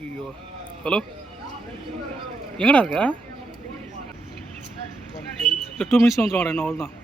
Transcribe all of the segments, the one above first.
ஐயோ. ஹலோ? எங்கடா இருக்க? டூ மினிட்ஸ் வந்துடுவாடா என்ன அவ்வளோ தான்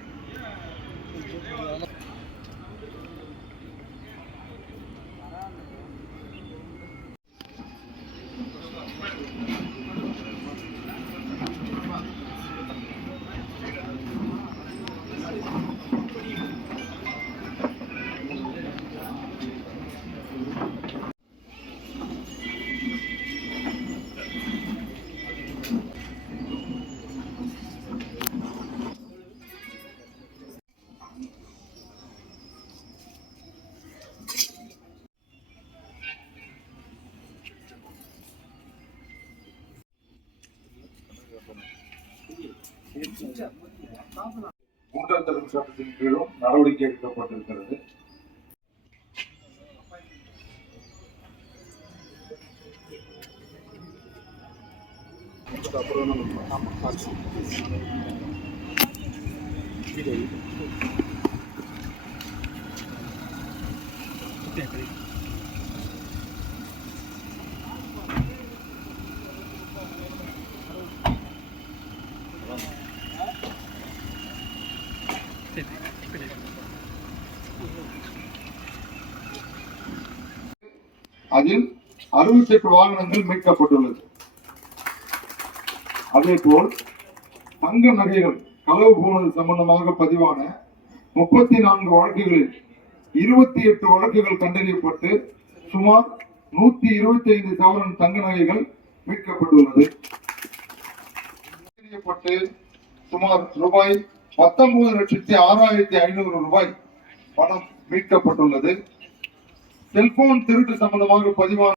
மூன்றாம் தடுப்பு சட்டத்தின் கீழும் நடவடிக்கை எடுக்கப்பட்டிருக்கிறது அதில் அறுபத்தி எட்டு வாகனங்கள் மீட்கப்பட்டுள்ளது. அதே போல் தங்க நகைகள் களவு போனது சம்பந்தமாக பதிவான முப்பத்தி நான்கு வழக்குகளில் இருபத்தி எட்டு வழக்குகள் கண்டறியப்பட்டு சுமார் நூத்தி இருபத்தி ஐந்து சவரன் தங்க நகைகள் மீட்கப்பட்டுள்ளது. கண்டறியப்பட்டு சுமார் ரூபாய் பத்தொன்பது லட்சத்தி ஆறாயிரத்தி ஐநூறு ரூபாய் பணம் மீட்கப்பட்டுள்ளது. செல்போன் திருட்டு சம்பந்தமாக பதிவான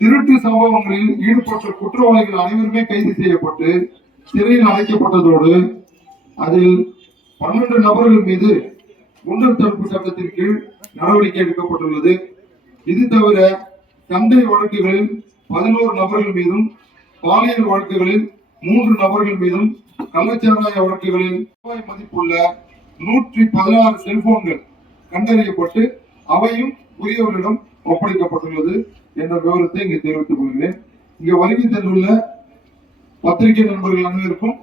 திருட்டு சம்பவங்களில் ஈடுபட்ட குற்றவாளிகள் அனைவருமே கைது செய்யப்பட்டு சிறையில் அடைக்கப்பட்டதோடு அதில் பன்னெண்டு நபர்கள் மீது குண்டர் தடுப்பு சட்டத்தின் கீழ் நடவடிக்கை எடுக்கப்பட்டுள்ளது. இது தவிர சந்தை வழக்குகளில் பதினோரு நபர்கள் மீதும் பாலியல் வழக்குகளில் மூன்று நபர்கள் மீதும் கள்ளச்சாராய வழக்குகளில் ரூபாய் மதிப்புள்ள நூற்றி பதினாறு செல்போன்கள் கண்டறியப்பட்டு அவையும் உரியவர்களிடம் ஒப்படைக்கப்பட்டுள்ளது என்ற விவரத்தை இங்கே தெரிவித்துக் கொள்கிறேன். இங்கே வருகை தந்துள்ள பத்திரிகை நண்பர்கள் அனைவருக்கும்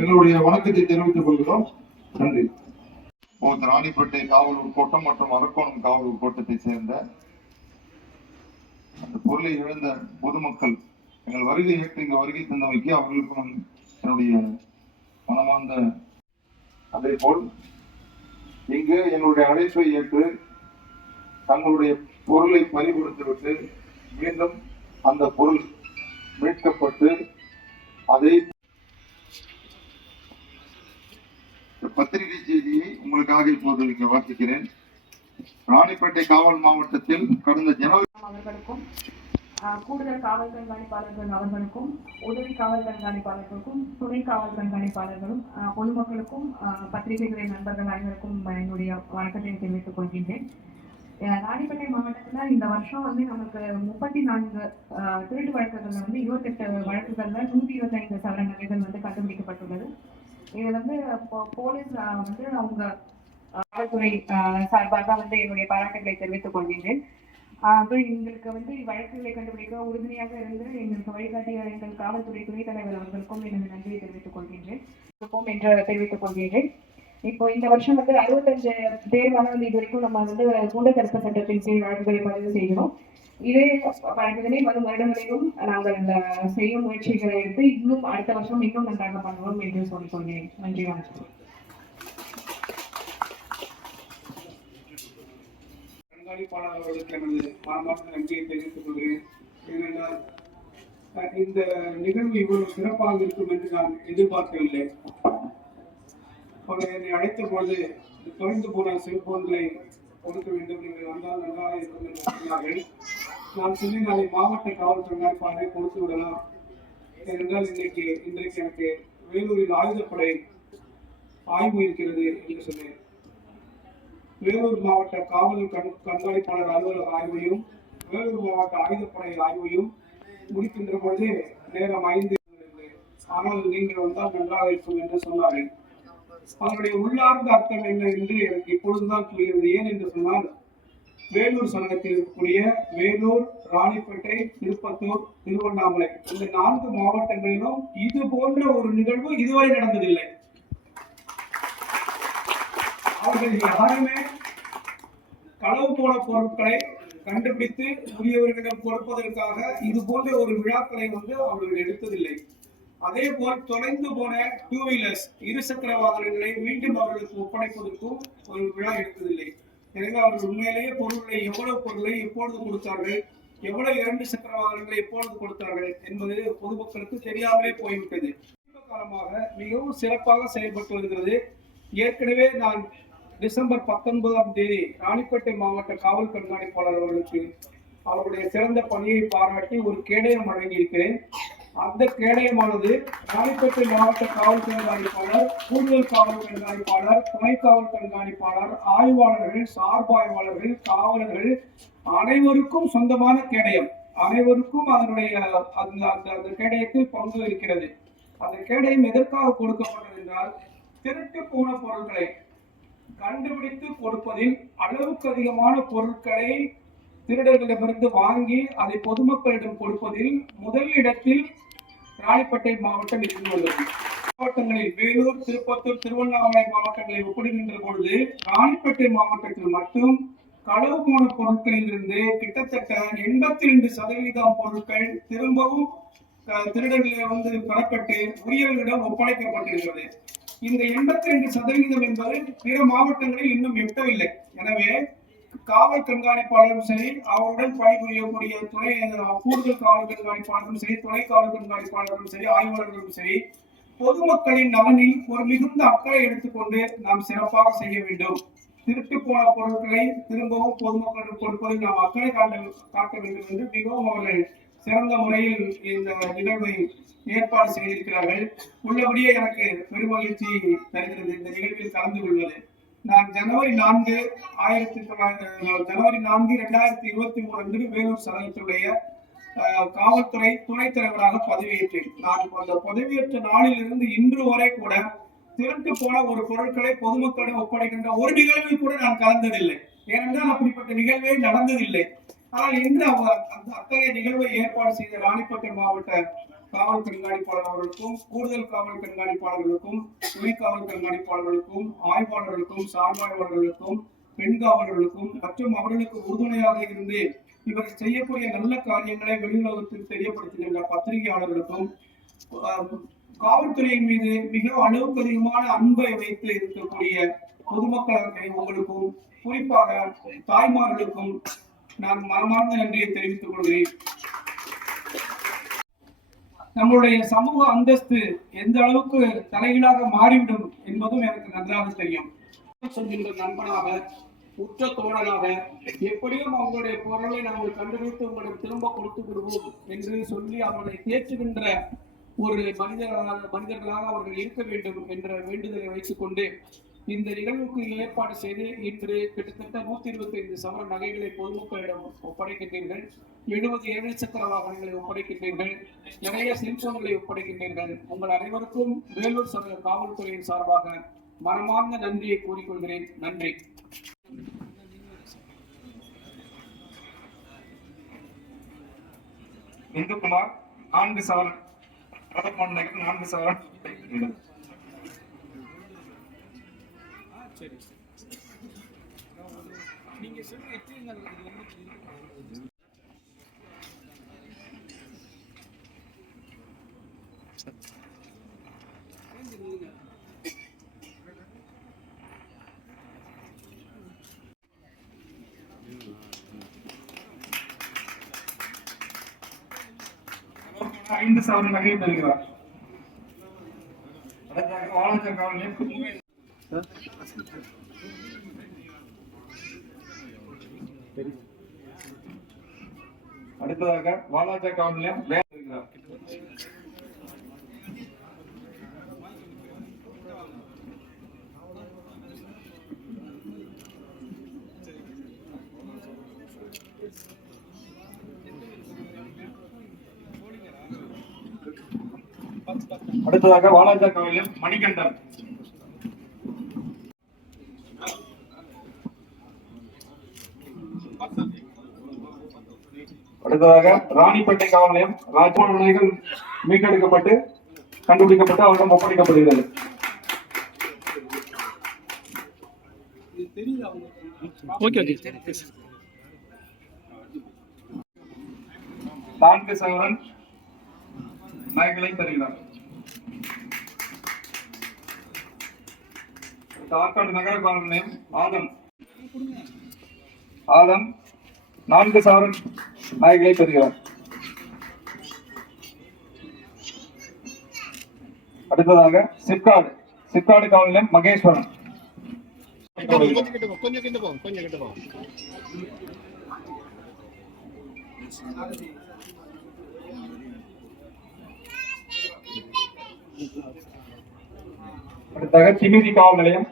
எங்களுடைய வணக்கத்தை தெரிவித்துக் கொள்கிறோம். நன்றி. ராணிப்பேட்டை காவல் உட்கோட்டம் மற்றும் அரக்கோணம் காவல் உட்கோட்டத்தை சேர்ந்த அந்த பொருளை இழந்த பொதுமக்கள் எங்கள் வருகை ஏற்று இங்க வருகை தந்தமைக்கு அவர்களுக்கு என்னுடைய மனமார்ந்த அதே போல் இங்கு என்னுடைய அழைப்பை ஏற்று தங்களுடைய பொருளை பறிகொடுத்துவிட்டு மீண்டும் அந்த பொருள் மீட்கப்பட்டு அதை பத்திரிகை செய்தியை உங்களுக்காக இப்போது வாசிக்கிறேன். ராணிப்பேட்டை காவல் மாவட்டத்தில் கடந்த ஜனவரி அவர்களுக்கும் ஆஹ், கூடுதல் காவல் கண்காணிப்பாளர்கள் அவர்களுக்கும் உதவி காவல் கண்காணிப்பாளர்களுக்கும் துணை காவல் கண்காணிப்பாளர்களும் பொதுமக்களுக்கும் பத்திரிகைகளின் நண்பர்கள் அனைவருக்கும் என்னுடைய வணக்கத்தை தெரிவித்துக் கொள்கின்றேன். ராணிப்பேட்டை மாவட்டத்துல இந்த வருஷம் வந்து நமக்கு முப்பத்தி நான்கு திருட்டு வழக்குகள்ல வந்து இருபத்தெட்டு வழக்குகள்ல நூத்தி இருபத்தைந்து சவர நகைகள் வந்து கண்டுபிடிக்கப்பட்டுள்ளது. இது வந்து போலீஸ் வந்து அவங்க காவல்துறை சார்பாக சார்பாக வந்து என்னுடைய பாராட்டுகளை தெரிவித்துக் கொள்கின்றேன். அப்புறம் எங்களுக்கு வந்து வழக்குகளை கண்டுபிடிக்க உறுதுணையாக இருந்து எங்களுக்கு வழிகாட்டிய எங்கள் காவல்துறை துணைத் தலைவர் அவர்களுக்கும் எனது நன்றியை தெரிவித்துக் கொள்கின்றேன். என்று தெரிவித்துக் கொள்கின்றேன். இப்போ இந்த வருஷம் வந்து அறுபத்தஞ்சு தேர்வான வந்து இது வரைக்கும் நம்ம வந்து கூண்டல் தடுப்பு சட்டத்தின் கீழ் வழக்குகளை பதிவு செய்கிறோம். இதே வழக்குகளை வரும் வருடங்களிலும் நாங்கள் அஹ், செய்யும் முயற்சிகளை எடுத்து இன்னும் அடுத்த வருஷம் இன்னும் நன்றாக பண்ணுவோம் என்று சொல்லிக் கொள்கிறேன் நன்றி வணக்கம். கண்காணிப்பாளர் அவர்களுக்கு எனது மனமார்ந்த நன்றியை தெரிவித்துக் கொள்கிறேன். ஏனென்றால் இந்த நிகழ்வு இவ்வளவு சிறப்பாக இருக்கும் என்று நான் எதிர்பார்க்கவில்லை. என்னை அழைத்த பொழுது தொலைந்து போன செல்போன்களை கொடுக்க வேண்டும். நீங்கள் வந்தால் நன்றாக இருக்கும் என்று சொன்னார்கள். நான் சொல்லி நாளை மாவட்ட காவல் கண்காணிப்பாளரை கொடுத்து விடலாம். ஏனென்றால் இன்னைக்கு இன்றைக்கு எனக்கு வேலூரில் ஆயுதப்படை ஆய்வு இருக்கிறது என்று சொன்னேன். வேலூர் மாவட்ட காவல் கண் கண்காணிப்பாளர் அலுவலக ஆய்வையும் வேலூர் மாவட்ட ஆயுதப்படை ஆய்வையும் முடிக்கின்ற பொழுது நேரம் ஐந்து ஆனால் நீங்கள் வந்தால் நன்றாக இருக்கும் என்று சொன்னார்கள். அதனுடைய உள்ளார்ந்த அர்த்தம் என்ன என்று எனக்கு இப்பொழுதுதான் புரிகிறது ஏன் என்று சொன்னால் வேலூர் சங்கத்தில் இருக்கக்கூடிய வேலூர் ராணிப்பேட்டை திருப்பத்தூர் திருவண்ணாமலை இந்த நான்கு மாவட்டங்களிலும் இது போன்ற ஒரு நிகழ்வு இதுவரை நடந்ததில்லை. அவர்கள் யாருமே களவு போன பொருட்களை கண்டுபிடித்து உரியவர்களிடம் கொடுப்பதற்காக இது போன்ற ஒரு விழாக்களை வந்து அவர்கள் எடுத்ததில்லை. அதே போல் தொலைந்து போன டூ வீலர்ஸ் இருசக்கர வாகனங்களை மீண்டும் அவர்களுக்கு ஒப்படைப்பதற்கும் ஒரு விழா எடுத்ததில்லை. எனவே அவர்கள் உண்மையிலேயே பொருள்களை எவ்வளவு பொருளை எப்பொழுது கொடுத்தார்கள் எவ்வளவு இரண்டு சக்கர வாகனங்களை எப்பொழுது கொடுத்தார்கள் என்பது பொதுமக்களுக்கு தெரியாமலே போய்விட்டது. காலமாக மிகவும் சிறப்பாக செயல்பட்டு வருகிறது. ஏற்கனவே நான் டிசம்பர் பத்தொன்பதாம் தேதி ராணிப்பேட்டை மாவட்ட காவல் கண்காணிப்பாளர் அவர்களுக்கு அவருடைய சிறந்த பணியை பாராட்டி ஒரு கேடயம் வழங்கியிருக்கிறேன். அந்த கேடயமானது ராணிப்பேட்டை மாவட்ட காவல் கண்காணிப்பாளர் கூடுதல் காவல் கண்காணிப்பாளர் துணை காவல் கண்காணிப்பாளர் ஆய்வாளர்கள் சார்பாய்வாளர்கள் காவலர்கள் அனைவருக்கும் சொந்தமான கேடயம். அனைவருக்கும் அதனுடைய அந்த அந்த அந்த கேடயத்தில் பங்கு இருக்கிறது அந்த கேடயம் எதற்காக கொடுக்கப்பட்டது என்றால் திருட்டு போன பொருட்களை கண்டுபிடித்து கொடுப்பதில் அளவுக்கு அதிகமான பொருட்களை திருடர்களிடமிருந்து வாங்கி அதை பொதுமக்களிடம் கொடுப்பதில் முதல் இடத்தில் ராணிப்பேட்டை மாவட்டம் இருந்துள்ளது மாவட்டங்களில் வேலூர் திருப்பத்தூர் திருவண்ணாமலை மாவட்டங்களை ஒப்பிடுகின்ற பொழுது ராணிப்பேட்டை மாவட்டத்தில் மட்டும் களவு போன பொருட்களில் இருந்து கிட்டத்தட்ட எண்பத்தி ரெண்டு சதவீதம் பொருட்கள் திரும்பவும் அஹ், வந்து பெறப்பட்டு உரியவர்களிடம் ஒப்படைக்கப்பட்டிருக்கிறது இந்த எண்பத்தி ரெண்டு சதவீதம் என்பது பிற மாவட்டங்களில் இன்னும் எட்டவில்லை. எனவே காவல் கண்காணிப்பாளரும் சரி அவருடன் பணிபுரியக்கூடிய துணை கூடுதல் காவல் கண்காணிப்பாளரும் சரி துணை காவல் கண்காணிப்பாளரும் சரி ஆய்வாளர்களும் சரி பொதுமக்களின் நலனில் ஒரு மிகுந்த அக்கறை எடுத்துக்கொண்டு நாம் சிறப்பாக செய்ய வேண்டும். திருட்டு போன பொருட்களை திரும்பவும் பொதுமக்களுக்கு கொடுப்பதில் நாம் அக்கறை காட்ட காட்ட வேண்டும் என்று மிகவும் அவர்கள் சிறந்த முறையில் இந்த நிகழ்வை ஏற்பாடு செய்திருக்கிறார்கள். உள்ளபடியே எனக்கு பெருமகிழ்ச்சி தருகிறது. இந்த நிகழ்வில் கலந்து கொள்வது. நான் ஜனவரி நான்கு ஆயிரத்தி தொள்ளாயிரத்தி ஜனவரி நான்கு இரண்டாயிரத்தி இருபத்தி மூணு அன்று வேலூர் சதவீதத்துடைய காவல்துறை துணைத் தலைவராக பதவியேற்றேன். நான் அந்த பதவியேற்ற நாளிலிருந்து இன்று வரை கூட திருட்டு போன ஒரு பொருட்களை பொதுமக்களிடம் ஒப்படைக்கின்ற ஒரு நிகழ்வில் கூட நான் கலந்ததில்லை. ஏனென்றால் அப்படிப்பட்ட நிகழ்வே நடந்ததில்லை. ஆனால் இன்று அவர் அந்த அத்தகைய நிகழ்வை ஏற்பாடு செய்த ராணிப்பேட்டை மாவட்ட காவல் கண்காணிப்பாளர்களுக்கும் கூடுதல் காவல் கண்காணிப்பாளர்களுக்கும் துணை காவல் கண்காணிப்பாளர்களுக்கும் ஆய்வாளர்களுக்கும் சார்பாய்வாளர்களுக்கும் பெண் காவலர்களுக்கும் மற்றும் அவர்களுக்கு உறுதுணையாக இருந்து இவர் செய்யக்கூடிய நல்ல காரியங்களை வெளியுலகத்தில் தெரியப்படுத்துகின்ற பத்திரிகையாளர்களுக்கும் காவல்துறையின் மீது மிக அளவுக்கு அதிகமான அன்பை வைத்து இருக்கக்கூடிய பொதுமக்களுக்கு உங்களுக்கும் குறிப்பாக தாய்மார்களுக்கும் நான் மனமார்ந்த நன்றியை தெரிவித்துக் கொள்கிறேன். நம்மளுடைய சமூக அந்தஸ்து எந்த அளவுக்கு தலைகீழாக மாறிவிடும் என்பதும் எனக்கு நன்றாக தெரியும். சொல்கின்ற நண்பனாக உற்ற தோழனாக எப்படியும் அவங்களுடைய பொருளை நாங்கள் கண்டுபிடித்து உங்களுக்கு திரும்ப கொடுத்து விடுவோம் என்று சொல்லி அவர்களை தேற்றுகின்ற ஒரு மனிதர்களாக மனிதர்களாக அவர்கள் இருக்க வேண்டும் என்ற வேண்டுதலை வைத்துக்கொண்டு இந்த நிகழ்வுக்கு ஏற்பாடு செய்து இன்று கிட்டத்தட்ட நூத்தி இருபத்தி ஐந்து சவர நகைகளை பொதுமக்களிடம் ஒப்படைக்கின்றீர்கள். எழுபது ஏழு சக்கர வாகனங்களை ஒப்படைக்கின்றீர்கள். நிறைய செல்போன்களை ஒப்படைக்கின்றீர்கள். உங்கள் அனைவருக்கும் வேலூர் சமய காவல்துறையின் சார்பாக மனமார்ந்த நன்றியை கூறிக்கொள்கிறேன். நன்றி. இந்துகுமார் நான்கு சவரன் நான்கு சவரன் ஐந்து சவரன் நகையை பெறுகிறார் அடுத்ததாக வாலாஜர் காவலில் அடுத்ததாக வாலாஜா காவலையும் வேலை அடுத்ததாக வாலாஜா காவலில் மணிகண்டன். அடுத்ததாக ராணிப்பேட்டை காவல் நிலையம் ராஜ்பால் விநாயகர் மீட்டெடுக்கப்பட்டு கண்டுபிடிக்கப்பட்டு அவரிடம் ஒப்படைக்கப்படுகிறது. நான்கு சவரன் நாய்களை தருகிறார் ஆற்காடு நகர காவல் நிலையம் ஆதம். ஆதம் நான்கு சவரன் நாய்களை பெறுகிறார் அடுத்ததாக சிப்காடு. சிப்காடு காவல் நிலையம் மகேஸ்வரன். அடுத்ததாக திமிரி காவல் நிலையம்.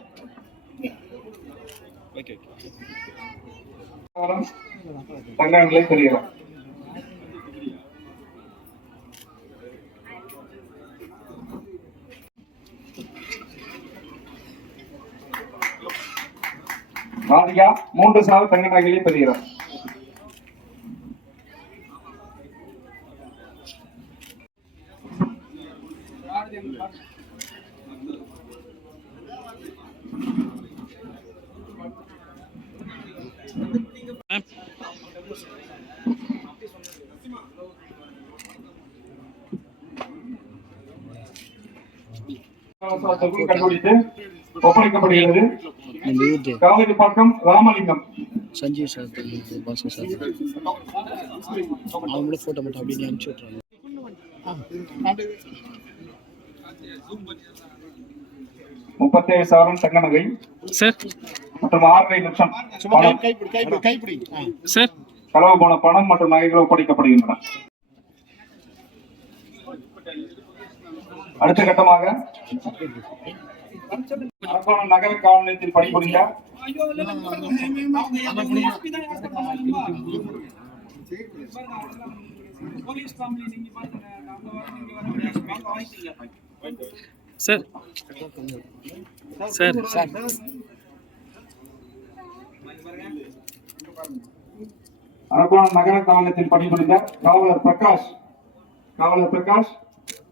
சவரன் தங்கங்களை ராதிகா மூன்று சாவு தங்க நகையிலே பெறுகிறார். கண்டுபிடித்து ஒப்படைக்கப்படுகிறது. காவிரி பக்கம் Ramalingam. Sanjeev sir Basu sir. அவங்களோட ஃபோட்டோ மட்டும் அப்படியே அனுப்பிச்சி விட்றாங்க முப்பத்தேழு சவரன் தங்க நகை சார். மற்றும் ஆறரை லட்சம் பணம். சார். களவு போன பணம் மற்றும் நகைகள் ஒப்படைக்கப்படுகின்றன. அடுத்த கட்டமாக அரக்கோணம் நகர காவல் நிலையத்தில் பணிபுரிந்த சார். சார். அரக்கோணம் நகர காவல் நிலையத்தில் பணிபுரிந்த காவலர் பிரகாஷ். காவலர் பிரகாஷ்.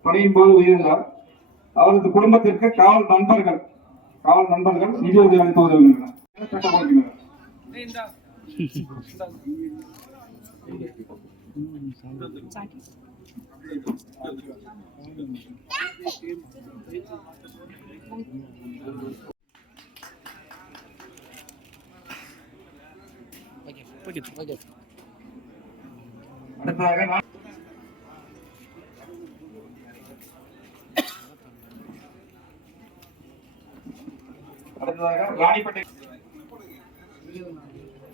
பணியின் போது உயிரிழந்தார். அவரது குடும்பத்திற்கு காவல் நண்பர்கள் காவல் நண்பர்கள் நிதி உதவி அளித்து உதவுகின்றனர் அடுத்ததாக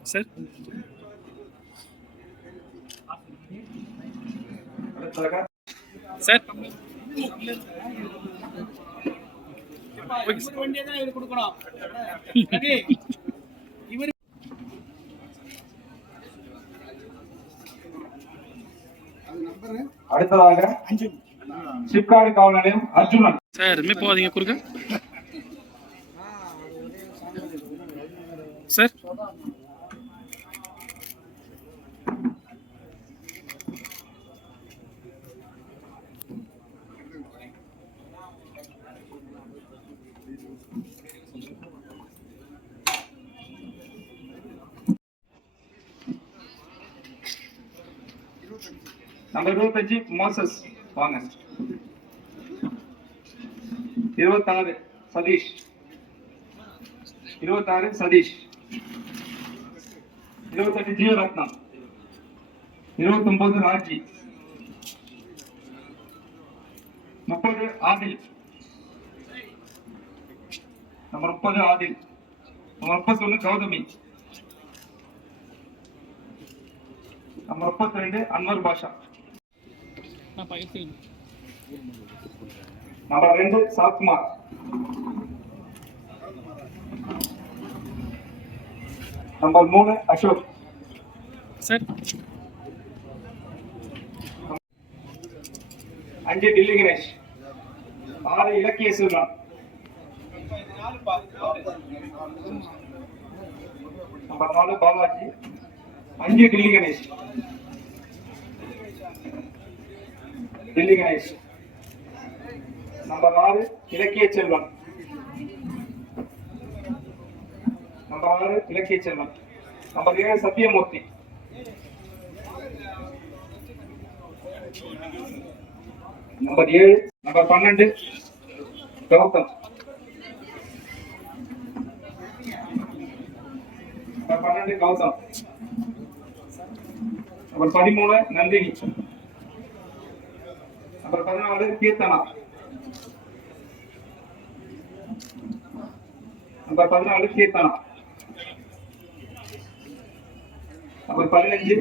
சார் சார் சார் அடுத்ததாக சிப்காடு காவல் நிலையம் அர்ஜுனன். சார் இனிமே போகாதீங்க குறுக்க. சார் நம்பர் இருபத்தஞ்சு மோசஸ் வாங்க. இருபத்தாறு சதீஷ். இருபத்தாறு சதீஷ். இருபத்தஞ்சு ஜீவரத்னம் இருபத்தொன்பது ராஜி. முப்பது ஆதில். நம்பர் முப்பது ஆதில். நம்பர் முப்பத்தொன்னு கௌதமி. நம்பர் முப்பத்தி ரெண்டு அன்வர் பாஷா. நம்பர் ரெண்டு சாத்குமார். நம்பர் மூணு அசோக். சார். அஞ்சு டில்லி கணேஷ். ஆறு இலக்கிய சிவராம் நம்பர் நாலு பாலாஜி. அஞ்சு டில்லி கணேஷ். டெல்லி கணேஷ். நம்பர் ஆறு இலக்கிய செல்வன் நம்பர் ஆறு இலக்கிய செல்வன் நம்பர் ஏழு சத்தியமூர்த்தி. நம்பர் ஏழு நம்பர் பன்னெண்டு கௌதம். நம்பர் பன்னெண்டு கௌதம். நம்பர் பதிமூணு நந்தினி. நம்பர் பதினாலு கீர்த்தனா. நம்பர் பதினாலு கீர்த்தனா. நம்பர் பதினஞ்சு